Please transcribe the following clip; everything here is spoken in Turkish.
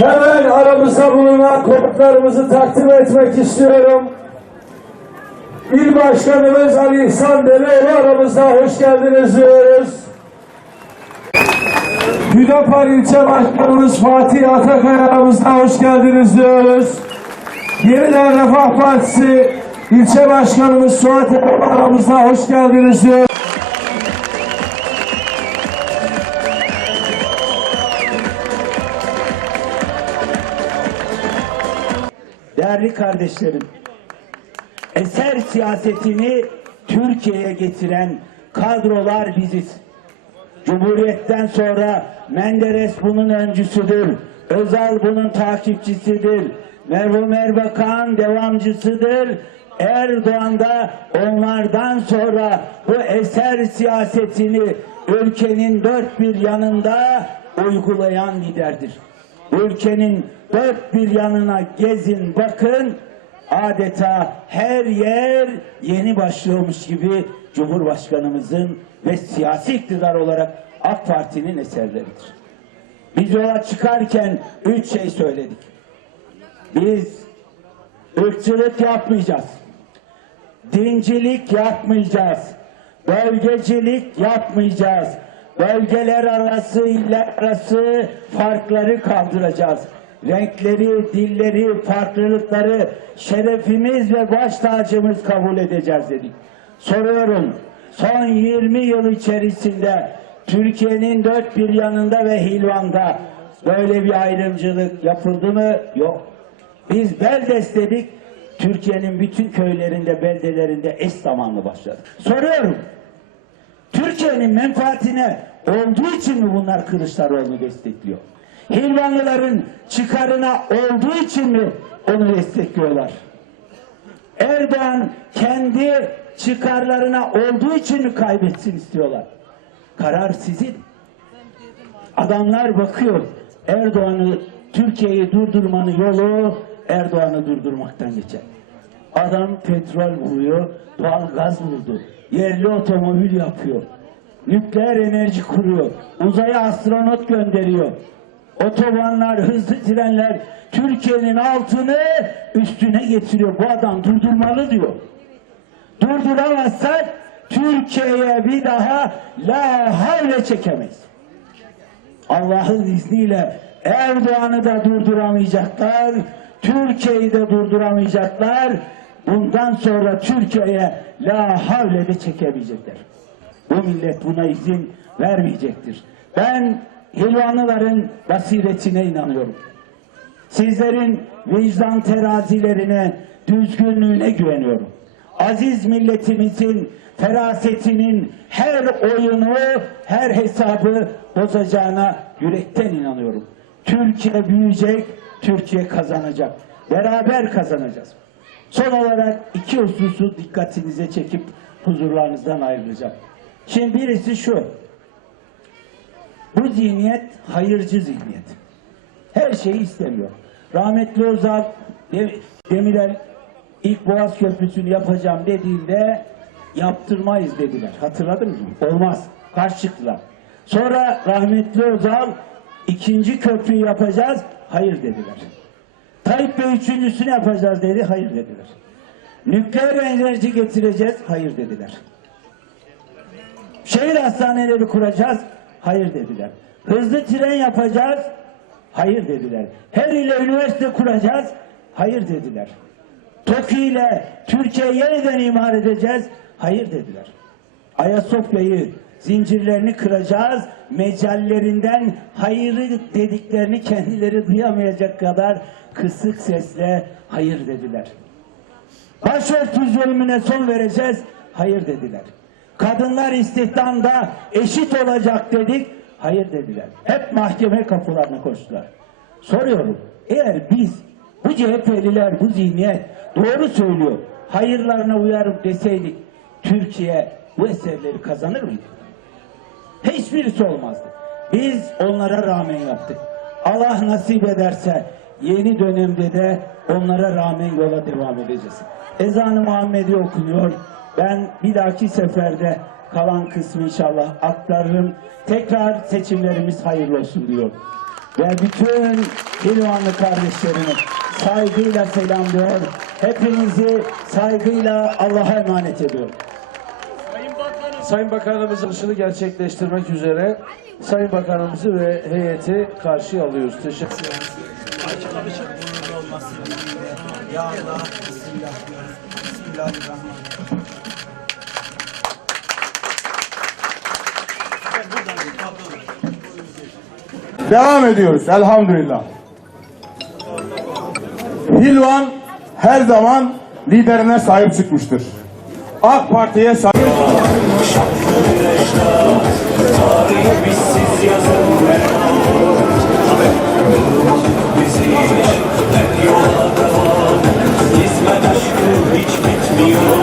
Hemen aramızda bulunan konuklarımızı takdim etmek istiyorum. İl Başkanımız Ali İhsan Dereoğlu aramızda hoş geldiniz diyoruz. Hüdapar İlçe Başkanımız Fatih Atakay aramızda hoş geldiniz diyoruz. Yeniden Refah Partisi İlçe Başkanımız Suat Erdem aramızda hoş geldiniz diyoruz. Değerli kardeşlerim, eser siyasetini Türkiye'ye getiren kadrolar biziz. Cumhuriyetten sonra Menderes bunun öncüsüdür. Özal bunun takipçisidir. Merhum Erbakan devamcısıdır. Erdoğan da onlardan sonra bu eser siyasetini ülkenin dört bir yanında uygulayan liderdir. Ülkenin dört bir yanına gezin bakın adeta her yer yeni başlıyormuş gibi Cumhurbaşkanımızın ve siyasi iktidar olarak AK Parti'nin eserleridir. Biz yola çıkarken üç şey söyledik. Biz ırkçılık yapmayacağız. Dincilik yapmayacağız. Bölgecilik yapmayacağız. Bölgeler arası, iller arası farkları kaldıracağız. Renkleri, dilleri, farklılıkları şerefimiz ve baş tacımız kabul edeceğiz dedik. Soruyorum, son 20 yıl içerisinde Türkiye'nin dört bir yanında ve Hilvan'da böyle bir ayrımcılık yapıldı mı? Yok. Biz Beldes dedik, Türkiye'nin bütün köylerinde, beldelerinde eş zamanlı başladı. Soruyorum, Türkiye'nin menfaatine olduğu için mi bunlar Kılıçdaroğlu'nu destekliyor? Hilvanlıların çıkarına olduğu için mi onu destekliyorlar? Erdoğan kendi çıkarlarına olduğu için mi kaybetsin istiyorlar? Karar sizin. Adamlar bakıyor. Erdoğan'ı Türkiye'yi durdurmanın yolu Erdoğan'ı durdurmaktan geçer. Adam petrol vuruyor, doğal gaz vurdu. Yerli otomobil yapıyor. Nükleer enerji kuruyor. Uzaya astronot gönderiyor. Otobanlar, hızlı trenler Türkiye'nin altını üstüne getiriyor. Bu adam durdurmalı diyor. Durduramazsak Türkiye'ye bir daha la havle çekemeyiz. Allah'ın izniyle Erdoğan'ı da durduramayacaklar, Türkiye'yi de durduramayacaklar. Bundan sonra Türkiye'ye la havle de çekemeyecekler. Bu millet buna izin vermeyecektir. Ben Hilvanlıların basiretine inanıyorum. Sizlerin vicdan terazilerine, düzgünlüğüne güveniyorum. Aziz milletimizin ferasetinin her oyunu, her hesabı bozacağına yürekten inanıyorum. Türkiye büyüyecek, Türkiye kazanacak. Beraber kazanacağız. Son olarak iki hususu dikkatinize çekip huzurlarınızdan ayrılacağım. Şimdi birisi şu. Bu zihniyet hayırcı zihniyet. Her şeyi istemiyor. Rahmetli Özal Dem- Demirel ilk Boğaz Köprüsü'nü yapacağım dediğinde yaptırmayız dediler. Hatırladınız mı? Olmaz. Karşı çıktılar. Sonra rahmetli Özal ikinci köprüyü yapacağız. Hayır dediler. Tayyip Bey üçüncüsünü yapacağız dedi. Hayır dediler. Nükleer enerji getireceğiz. Hayır dediler. Şehir hastaneleri kuracağız. Hayır dediler. Hızlı tren yapacağız. Hayır dediler. Her ile üniversite kuracağız. Hayır dediler. TOKİ ile Türkiye yeniden imar edeceğiz. Hayır dediler. Ayasofya'yı zincirlerini kıracağız. Mecallerinden hayırı dediklerini kendileri duyamayacak kadar kısık sesle hayır dediler. Başörtü zulmüne son vereceğiz. Hayır dediler. Kadınlar istihdamda eşit olacak dedik. Hayır dediler. Hep mahkeme kapılarına koştular. Soruyorum. Eğer biz bu CHP'liler bu zihniyet doğru söylüyor. Hayırlarına uyarım deseydik Türkiye bu eserleri kazanır mıydı? Hiçbirisi olmazdı. Biz onlara rağmen yaptık. Allah nasip ederse yeni dönemde de onlara rağmen yola devam edeceğiz. Ezan-ı Muhammedi okunuyor. Ben bir dahaki seferde kalan kısmı inşallah aktarırım. Tekrar seçimlerimiz hayırlı olsun diyor. ve bütün Hilvanlı kardeşlerimi saygıyla selamlıyor. Hepinizi saygıyla Allah'a emanet ediyorum. Sayın Bakanımızın açılışını gerçekleştirmek üzere Sayın Bakanımızı ve heyeti karşıya alıyoruz. Teşekkür ederim. Ya Allah. Bismillahirrahmanirrahim. Devam ediyoruz elhamdülillah. Hilvan her zaman liderine sahip çıkmıştır. AK Parti'ye sahip Hizmet